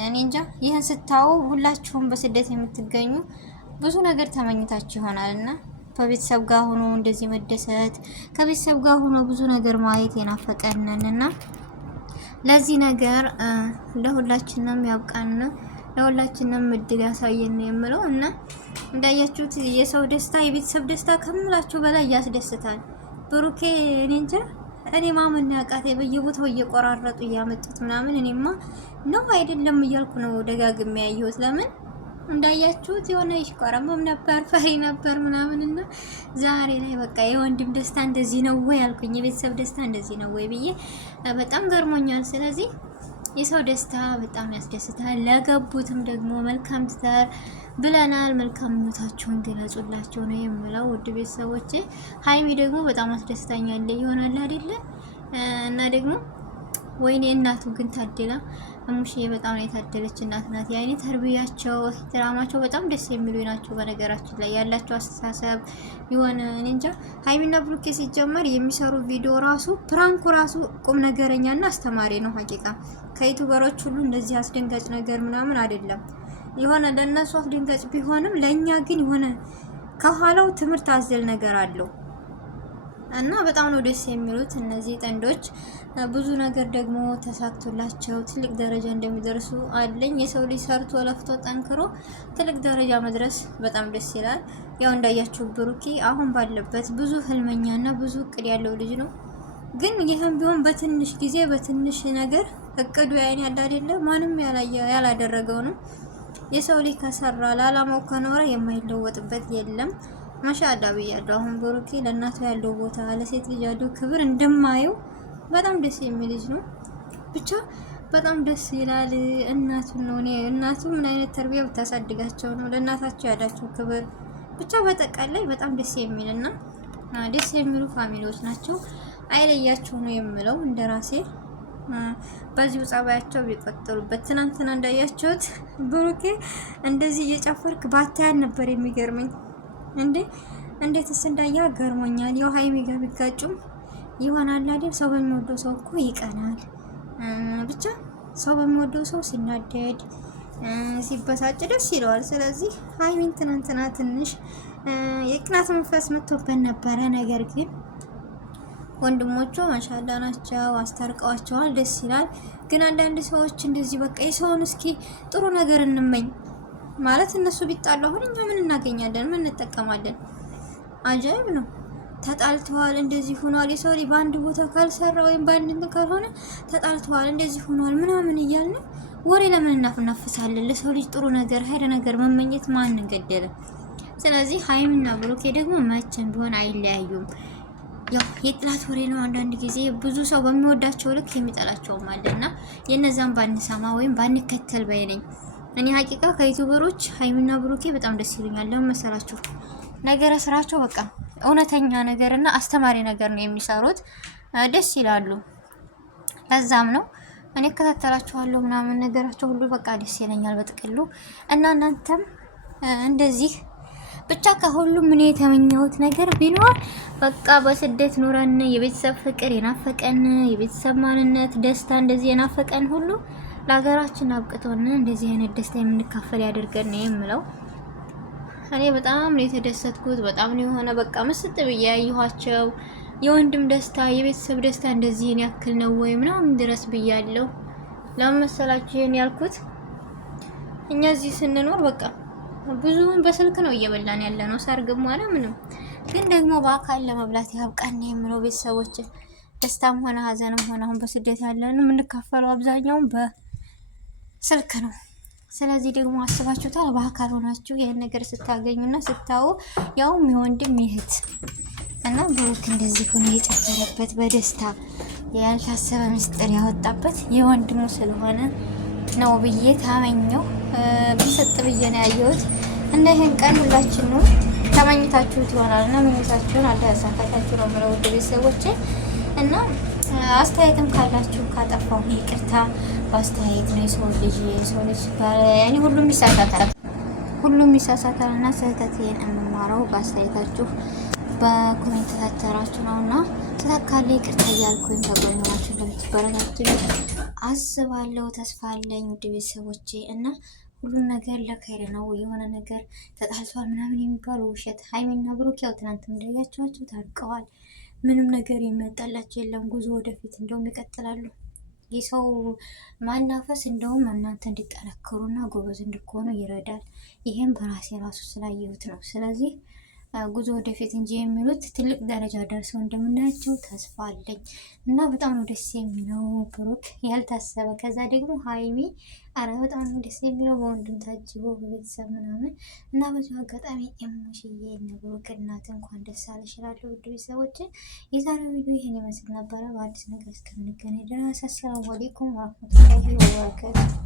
እኔ እንጃ ይህን ስታው ሁላችሁም በስደት የምትገኙ ብዙ ነገር ተመኝታችሁ ይሆናልና ከቤተሰብ ጋር ሆኖ እንደዚህ መደሰት ከቤተሰብ ጋር ሆኖ ብዙ ነገር ማየት የናፈቀንንና ለዚህ ነገር ለሁላችንም ያብቃን፣ ለሁላችንም እድል ያሳየን የምለው እና እንዳያችሁት የሰው ደስታ የቤተሰብ ደስታ ከምላችሁ በላይ ያስደስታል። ብሩኬ እኔ እንጃ እኔ ማመን ያቃቴ በየቦታው እየቆራረጡ እያመጡት ምናምን እኔማ ነው አይደለም እያልኩ ነው ደጋግሜ ያየሁት። ለምን እንዳያችሁት የሆነ ይሽቆረመም ነበር ፈሪ ነበር ምናምን እና ዛሬ ላይ በቃ የወንድም ደስታ እንደዚህ ነው ወይ አልኩኝ፣ የቤተሰብ ደስታ እንደዚህ ነው ወይ ብዬ በጣም ገርሞኛል። ስለዚህ የሰው ደስታ በጣም ያስደስታል። ለገቡትም ደግሞ መልካም ትዳር ብለናል። መልካም ምኞታችሁን ገለጹላቸው ነው የምለው ውድ ቤተሰቦቼ። ሀይሚ ደግሞ በጣም አስደስታኛለ ይሆናል አይደለ? እና ደግሞ ወይኔ እናቱ ግን ታደላ እሙሽዬ በጣም ነው የታደለች እናት ናት። ያኔ ተርቢያቸው ድራማቸው በጣም ደስ የሚሉ ናቸው። በነገራችን ላይ ያላቸው አስተሳሰብ የሆነ እንጃ። ሀይሚና ብሩኬ ሲጀመር የሚሰሩ ቪዲዮ ራሱ ፕራንኩ ራሱ ቁም ነገረኛና አስተማሪ ነው። ሀቂቃ ከዩቲዩበሮች ሁሉ እንደዚህ አስደንጋጭ ነገር ምናምን አይደለም። የሆነ ለነሱ አስደንጋጭ ቢሆንም ለኛ ግን የሆነ ከኋላው ትምህርት አዘል ነገር አለው እና በጣም ነው ደስ የሚሉት እነዚህ ጥንዶች። ብዙ ነገር ደግሞ ተሳክቶላቸው ትልቅ ደረጃ እንደሚደርሱ አለኝ። የሰው ልጅ ሰርቶ ለፍቶ ጠንክሮ ትልቅ ደረጃ መድረስ በጣም ደስ ይላል። ያው እንዳያችሁ ብሩኬ አሁን ባለበት ብዙ ህልመኛና ብዙ እቅድ ያለው ልጅ ነው። ግን ይህም ቢሆን በትንሽ ጊዜ በትንሽ ነገር እቅዱ ያን ያለ አይደለ፣ ማንም ያላደረገው ነው። የሰው ልጅ ከሰራ ለዓላማው ከኖረ የማይለወጥበት የለም። ማሻአላ ብያለሁ። አሁን ብሩኬ ለእናቱ ያለው ቦታ ለሴት ልጅ ያለው ክብር እንደማየው በጣም ደስ የሚል ልጅ ነው። ብቻ በጣም ደስ ይላል። እናቱ ነው እናቱ ምን አይነት ተርቢያ ብታሳድጋቸው ነው ለእናታቸው ያላቸው ክብር ብቻ በጠቃላይ በጣም ደስ የሚልና ደስ የሚሉ ፋሚሊዎች ናቸው። አይለያቸው ነው የምለው እንደራሴ። በዚሁ ጸባያቸው ቢቀጥሉበት። ትናንትና እንዳያችሁት ብሩኬ እንደዚህ እየጨፈርክ ባታያን ነበር የሚገርመኝ። እንዴትስ እንዳያ ገርሞኛል። ያው ሀይሚ ጋር ቢጋጩም ይሆናል አይደል? ሰው በሚወደው ሰው እኮ ይቀናል። ብቻ ሰው በሚወደው ሰው ሲናደድ ሲበሳጭ ደስ ይለዋል። ስለዚህ ሀይሚን ትናንትና ትንሽ የቅናት መንፈስ መጥቶበት ነበረ። ነገር ግን ወንድሞቹ ማሻአላ ናቸው፣ አስታርቀዋቸዋል። ደስ ይላል። ግን አንዳንድ ሰዎች እንደዚህ በቃ የሰውን እስኪ ጥሩ ነገር እንመኝ ማለት እነሱ ቢጣሉ አሁን እኛ ምን እናገኛለን? ምን እንጠቀማለን? አጃይብ ነው። ተጣልተዋል፣ እንደዚህ ሆኗል። የሰው ልጅ በአንድ ቦታ ካልሰራ ወይም በአንድ እንትን ካልሆነ ተጣልተዋል፣ እንደዚህ ሆኗል ምናምን እያልን ወሬ ለምን እናፍናፍሳለን? ለሰው ልጅ ጥሩ ነገር ሀይረ ነገር መመኘት ማንን ገደለ? ስለዚህ ሀይሚና ብሩኬ ደግሞ መቼም ቢሆን አይለያዩም። ያው የጥላት ወሬ ነው። አንዳንድ ጊዜ ብዙ ሰው በሚወዳቸው ልክ የሚጠላቸውም አለና የነዛን ባንሰማ ወይም ባንከተል ባይነኝ። እኔ ሀቂቃ ከዩቲዩበሮች ሀይሚና ብሩኬ በጣም ደስ ይሉኛል። ለምን መሰላችሁ? ነገረ ስራቸው በቃ እውነተኛ ነገርና አስተማሪ ነገር ነው የሚሰሩት። ደስ ይላሉ። ለዛም ነው እኔ እከታተላቸዋለሁ ምናምን ነገራቸው ሁሉ በቃ ደስ ይለኛል በጥቅሉ። እና እናንተም እንደዚህ ብቻ ከሁሉም እኔ የተመኘሁት ነገር ቢኖር በቃ በስደት ኑረን የቤተሰብ ፍቅር የናፈቀን የቤተሰብ ማንነት ደስታ እንደዚህ የናፈቀን ሁሉ ለሀገራችን አብቅቶን እንደዚህ አይነት ደስታ የምንካፈል ያደርገን ነው የምለው። እኔ በጣም ነው የተደሰትኩት። በጣም ነው የሆነ በቃ ምስጥ ብዬ ያየኋቸው። የወንድም ደስታ የቤተሰብ ደስታ እንደዚህ ያክል ነው ወይ ምናምን ድረስ ብያለሁ። ለምን መሰላችሁ ይሄን ያልኩት? እኛ እዚህ ስንኖር በቃ ብዙውን በስልክ ነው እየበላን ያለ ነው፣ ሰርግም ሆነ ምንም። ግን ደግሞ በአካል ለመብላት ያብቃን የምለው ቤተሰቦች ደስታም ሆነ ሀዘንም ሆነ አሁን በስደት ያለን የምንካፈለው አብዛኛውን በስልክ ነው። ስለዚህ ደግሞ አስባችሁታል በአካል ሆናችሁ ይሄን ነገር ስታገኙና ስታዩ ያውም የወንድም ይህት እና ብሩክ እንደዚህ ሆኖ የጨፈረበት በደስታ ያልታሰበ ምስጢር ያወጣበት የወንድሙ ስለሆነ ነው ብዬ ታመኘው ብሰጥ ብዬ ነው ያየሁት። እና ይሄን ቀን ሁላችንም ተመኝታችሁት ይሆናልና ምኞታችሁን አላህ ያሳካላችሁ ነው የምለው ውድ ቤተሰቦቼ። እና አስተያየትም ካላችሁ ካጠፋሁ ይቅርታ፣ በአስተያየት ነው። የሰው ልጅ ያኔ ሁሉም ይሳሳታል እና ስህተቴን እንማረው በአስተያየታችሁ በኮሜንት ታተራችሁ ነውና ከተሳካለ ይቅርታ እያልኩኝ ከጎናችሁ እንደምትበረታቱኝ አስባለሁ። ተስፋ አለኝ ውድ ቤተሰቦቼ እና ሁሉን ነገር ለከይር ነው። የሆነ ነገር ተጣልቷል ምናምን የሚባለው ውሸት። ሀይሚና ብሩክ ያው ትናንት እንዳያቸዋቸው ታርቀዋል። ምንም ነገር የሚያጣላቸው የለም። ጉዞ ወደፊት እንደውም ይቀጥላሉ። የሰው ማናፈስ እንደውም እናንተ እንዲጠነክሩና ጎበዝ እንድትሆኑ ይረዳል። ይሄም በራሴ ራሱ ስላየሁት ነው። ስለዚህ ጉዞ ወደፊት እንጂ የሚሉት ትልቅ ደረጃ ደርሰው እንደምናያቸው ተስፋ አለኝ እና በጣም ነው ደስ የሚለው። ብሩክ ያልታሰበ ከዛ ደግሞ ሀይሚ አረ በጣም ነው ደስ የሚለው በወንድም ታጅቦ በቤተሰብ ምናምን እና በዚሁ አጋጣሚ እሙሽዬ እነ ብሩክ እናት እንኳን ደስ አለሽ እላለሁ። ውድ ቤተሰቦች የዛሬው ቪዲዮ ይህን ይመስል ነበረ። በአዲስ ነገር እስከምንገናኝ ድረስ አሰላሙ አለይኩም ወረህመቱላሂ ወበረካቱህ።